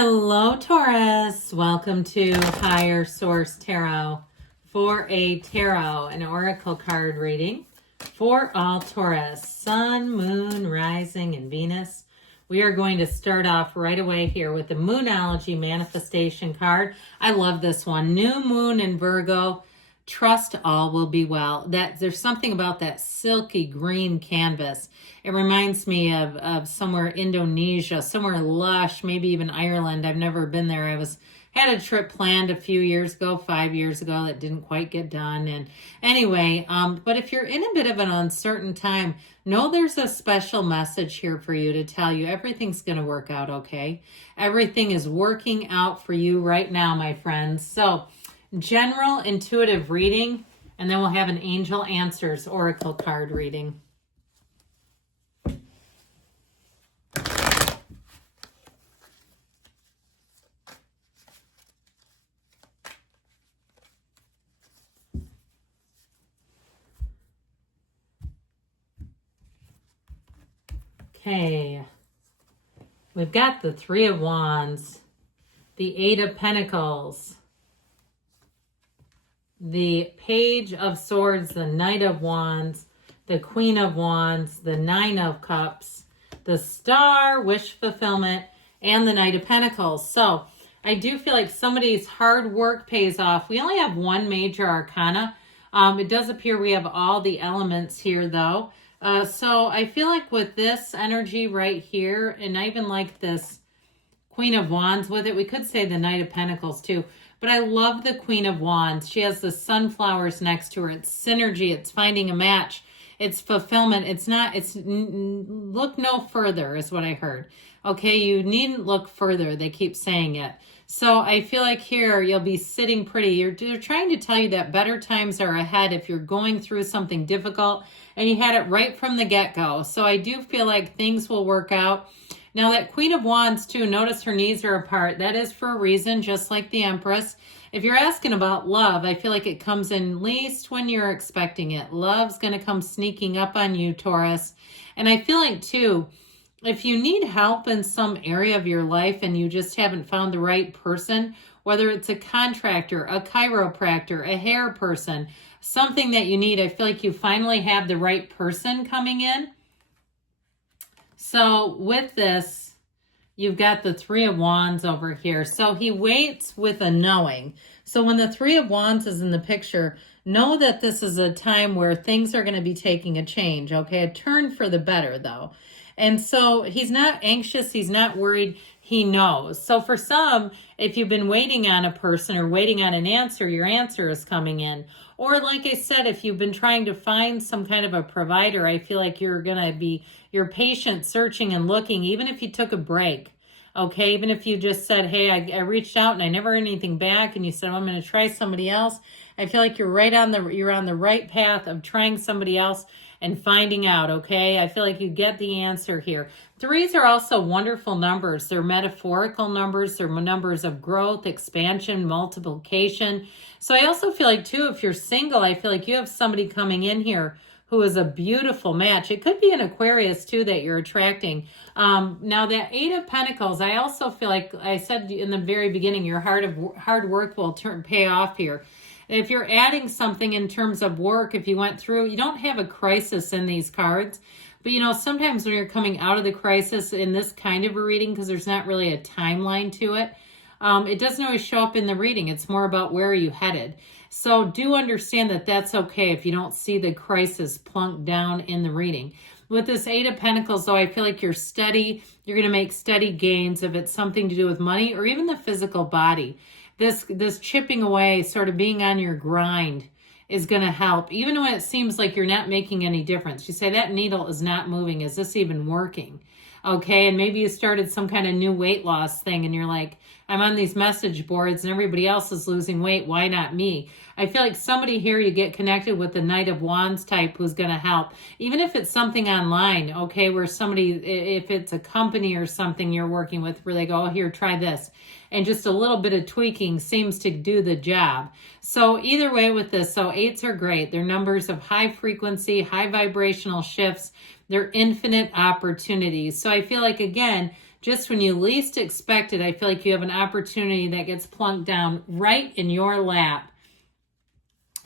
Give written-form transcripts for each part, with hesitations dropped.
Hello, Taurus. Welcome to Higher Source Tarot for a tarot and oracle card reading for all Taurus, Sun, Moon, Rising, and Venus. We are going to start off right away here with the Moonology Manifestation card. I love this one. New Moon in Virgo. Trust all will be well. There's something about that silky green canvas. It reminds me of somewhere Indonesia, somewhere lush, maybe even Ireland. I've never been there. Had a trip planned a few years ago, 5 years ago, that didn't quite get done. And anyway, but if you're in a bit of an uncertain time, know there's a special message here for you to tell you everything's going to work out okay. Everything is working out for you right now, my friends. So general intuitive reading, and then we'll have an Angel Answers oracle card reading. Okay, we've got the Three of Wands, the Eight of Pentacles, the Page of Swords, the Knight of Wands, the Queen of Wands, the Nine of Cups, the Star, wish fulfillment, and the Knight of Pentacles. So I do feel like somebody's hard work pays off. We only have one major arcana. It does appear we have all the elements here, though. So I feel like with this energy right here, and I even like this Queen of Wands with it, we could say the Knight of Pentacles too, but I love the Queen of Wands. She has the sunflowers next to her. It's synergy. It's finding a match. It's fulfillment. Look no further is what I heard. Okay, you needn't look further. They keep saying it. So I feel like here you'll be sitting pretty. They're trying to tell you that better times are ahead if you're going through something difficult and you had it right from the get-go. So I do feel like things will work out. Now that Queen of Wands too, notice her knees are apart. That is for a reason, just like the Empress. If you're asking about love, I feel like it comes in least when you're expecting it. Love's going to come sneaking up on you, Taurus. And I feel like too, if you need help in some area of your life and you just haven't found the right person, whether it's a contractor, a chiropractor, a hair person, something that you need, I feel like you finally have the right person coming in. So with this, you've got the Three of Wands over here. So he waits with a knowing. So when the Three of Wands is in the picture, know that this is a time where things are going to be taking a change, okay? A turn for the better, though. And so he's not anxious. He's not worried. He knows. So for some, if you've been waiting on a person or waiting on an answer, your answer is coming in. Or like I said, if you've been trying to find some kind of a provider, I feel like you're patient, searching and looking, even if you took a break. Okay, even if you just said, hey, I reached out and I never heard anything back, and you said, I'm going to try somebody else. I feel like you're on the right path of trying somebody else and finding out, okay? I feel like you get the answer here. Threes are also wonderful numbers. They're metaphorical numbers. They're numbers of growth, expansion, multiplication. So I also feel like, too, if you're single, I feel like you have somebody coming in here who is a beautiful match. It could be an Aquarius, too, that you're attracting. Now, that Eight of Pentacles, I also feel like I said in the very beginning, your hard work will pay off here. If you're adding something in terms of work, if you went through, you don't have a crisis in these cards. But, sometimes when you're coming out of the crisis in this kind of a reading, because there's not really a timeline to it, it doesn't always show up in the reading. It's more about where are you headed. So do understand that that's okay if you don't see the crisis plunked down in the reading. With this Eight of Pentacles, though, I feel like you're steady. You're going to make steady gains if it's something to do with money or even the physical body. This chipping away, sort of being on your grind, is going to help. Even when it seems like you're not making any difference. You say, that needle is not moving. Is this even working? Okay, and maybe you started some kind of new weight loss thing and you're like, I'm on these message boards and everybody else is losing weight. Why not me? I feel like somebody here, you get connected with the Knight of Wands type who's going to help. Even if it's something online, okay, where somebody, if it's a company or something you're working with where they go, oh, here, try this. And just a little bit of tweaking seems to do the job. So either way with this, so eights are great. They're numbers of high frequency, high vibrational shifts. They're infinite opportunities. So I feel like, again, just when you least expect it, I feel like you have an opportunity that gets plunked down right in your lap.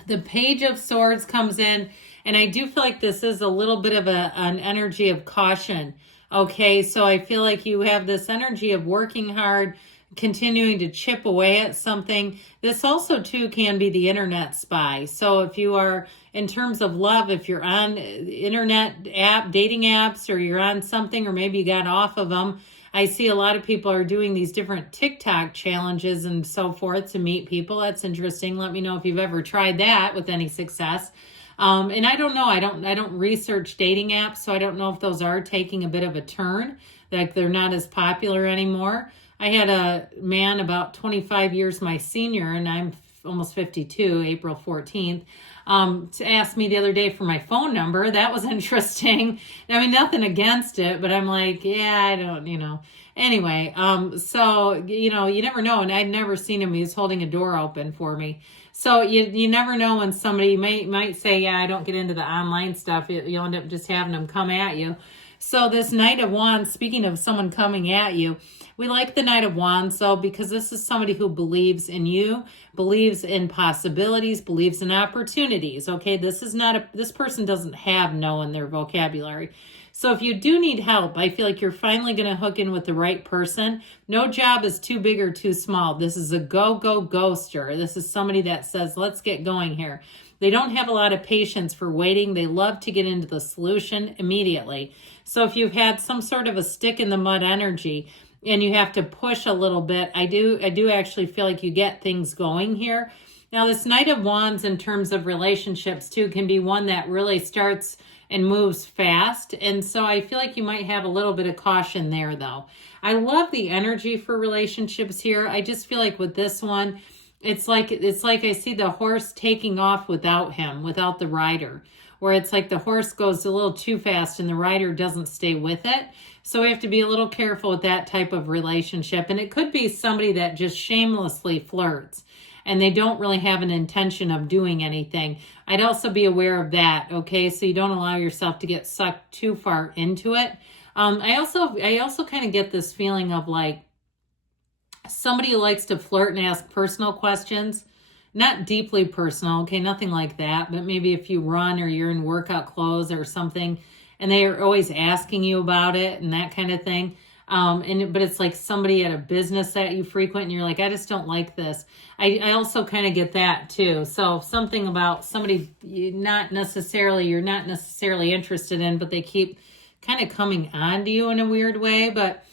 The Page of Swords comes in, and I do feel like this is a little bit of an energy of caution. Okay, so I feel like you have this energy of working hard, continuing to chip away at something. This also too can be the internet spy. So if you are, in terms of love, if you're on internet dating apps, or you're on something, or maybe you got off of them, I see a lot of people are doing these different TikTok challenges and so forth to meet people. That's interesting. Let me know if you've ever tried that with any success. And I don't know. I don't research dating apps, so I don't know if those are taking a bit of a turn, like they're not as popular anymore. I had a man about 25 years my senior, and I'm almost 52, April 14th, to ask me the other day for my phone number. That was interesting. I mean, nothing against it, but I'm like, yeah, I don't, Anyway, so, you never know. And I'd never seen him. He was holding a door open for me. So you never know when somebody might say, yeah, I don't get into the online stuff. You'll end up just having them come at you. So this Knight of Wands, speaking of someone coming at you, we like the Knight of Wands, though, because this is somebody who believes in you, believes in possibilities, believes in opportunities. Okay, this person doesn't have no in their vocabulary. So if you do need help, I feel like you're finally going to hook in with the right person. No job is too big or too small. This is a go-ghoster. This is somebody that says, let's get going here. They don't have a lot of patience for waiting. They love to get into the solution immediately. So if you've had some sort of a stick in the mud energy and you have to push a little bit, I do actually feel like you get things going here. Now, this Knight of Wands in terms of relationships too can be one that really starts and moves fast. And so I feel like you might have a little bit of caution there, though. I love the energy for relationships here. I just feel like with this one, it's like I see the horse taking off without him, without the rider, where it's like the horse goes a little too fast and the rider doesn't stay with it. So we have to be a little careful with that type of relationship. And it could be somebody that just shamelessly flirts and they don't really have an intention of doing anything. I'd also be aware of that, okay? So you don't allow yourself to get sucked too far into it. I also kind of get this feeling of like somebody who likes to flirt and ask personal questions, not deeply personal, okay, nothing like that, but maybe if you run or you're in workout clothes or something and they are always asking you about it and that kind of thing. But it's like somebody at a business that you frequent and you're like, I just don't like this. I also kind of get that too. So something about somebody you're not necessarily interested in, but they keep kind of coming on to you in a weird way. But,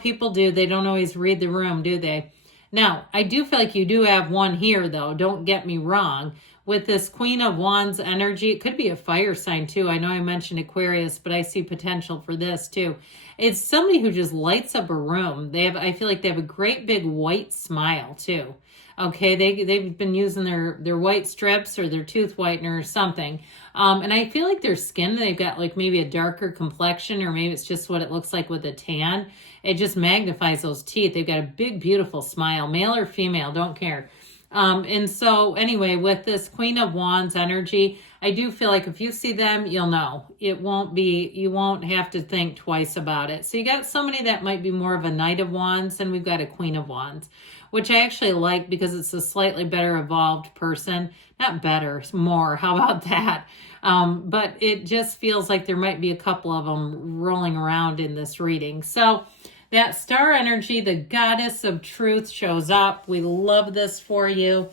people do. They don't always read the room, do they? Now, I do feel like you do have one here, though. Don't get me wrong. With this Queen of Wands energy, it could be a fire sign, too. I know I mentioned Aquarius, but I see potential for this, too. It's somebody who just lights up a room. I feel like they have a great big white smile, too. Okay, they've been using their white strips or their tooth whitener or something. And I feel like their skin, they've got like maybe a darker complexion, or maybe it's just what it looks like with a tan. It just magnifies those teeth. They've got a big, beautiful smile, male or female, don't care. And so anyway, with this Queen of Wands energy, I do feel like if you see them, you'll know. You won't have to think twice about it. So you got somebody that might be more of a Knight of Wands, and we've got a Queen of Wands, which I actually like because it's a slightly better evolved person. Not better, more. How about that? But it just feels like there might be a couple of them rolling around in this reading. So that star energy, the goddess of truth, shows up. We love this for you.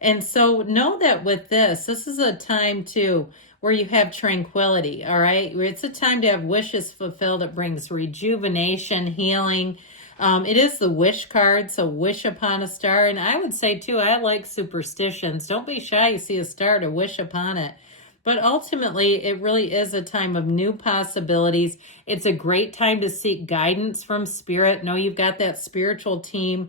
And so know that with this is a time too where you have tranquility, all right? It's a time to have wishes fulfilled. It brings rejuvenation, healing. It is the wish card, so wish upon a star. And I would say too, I like superstitions. Don't be shy. You see a star to wish upon it. But ultimately, it really is a time of new possibilities. It's a great time to seek guidance from Spirit. Know you've got that spiritual team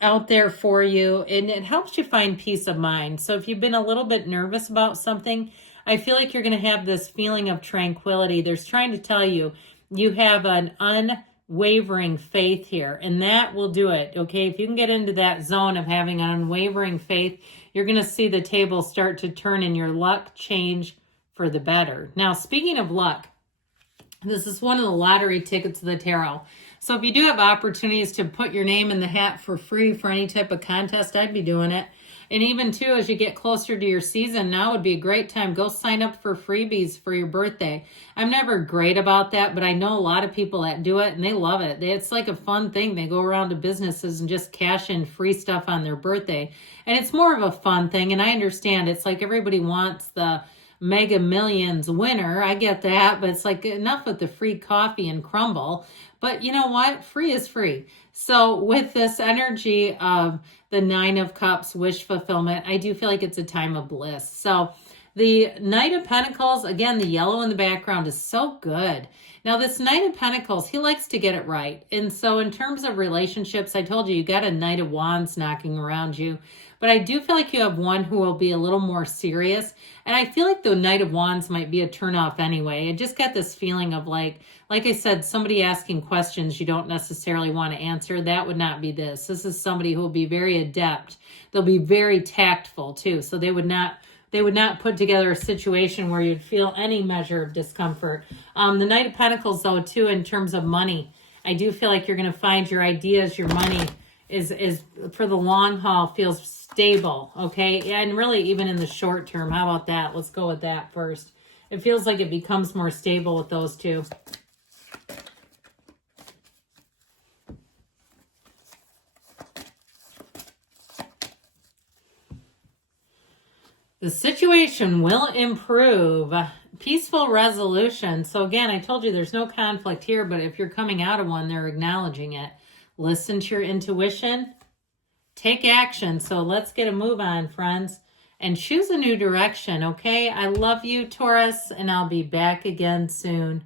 out there for you, and it helps you find peace of mind. So if you've been a little bit nervous about something, I feel like you're going to have this feeling of tranquility. There's trying to tell you, you have an unwavering faith here, and that will do it, okay? If you can get into that zone of having an unwavering faith, you're going to see the table start to turn and your luck change for the better. Now, speaking of luck, this is one of the lottery tickets of the tarot. So if you do have opportunities to put your name in the hat for free for any type of contest, I'd be doing it. And even too, as you get closer to your season, now would be a great time. Go sign up for freebies for your birthday. I'm never great about that, but I know a lot of people that do it and they love it. It's like a fun thing. They go around to businesses and just cash in free stuff on their birthday. And it's more of a fun thing. And I understand it's like everybody wants the Mega Millions winner. I get that, but it's like enough with the free coffee and crumble. But you know what? Free is free. So with this energy of the Nine of Cups, wish fulfillment, I do feel like it's a time of bliss. So the Knight of Pentacles, again, the yellow in the background is so good. Now this Knight of Pentacles, he likes to get it right. And so in terms of relationships, I told you, you got a Knight of Wands knocking around you. But I do feel like you have one who will be a little more serious. And I feel like the Knight of Wands might be a turnoff anyway. I just got this feeling of like I said, somebody asking questions you don't necessarily want to answer. That would not be this. This is somebody who will be very adept. They'll be very tactful too. So they would not put together a situation where you'd feel any measure of discomfort. The Knight of Pentacles, though, too, in terms of money, I do feel like you're going to find your ideas, your money is for the long haul, feels stable, okay? And really, even in the short term, how about that? Let's go with that first. It feels like it becomes more stable with those two. The situation will improve. Peaceful resolution. So again, I told you there's no conflict here, but if you're coming out of one, they're acknowledging it. Listen to your intuition. Take action. So let's get a move on, friends, and choose a new direction, okay? I love you, Taurus, and I'll be back again soon.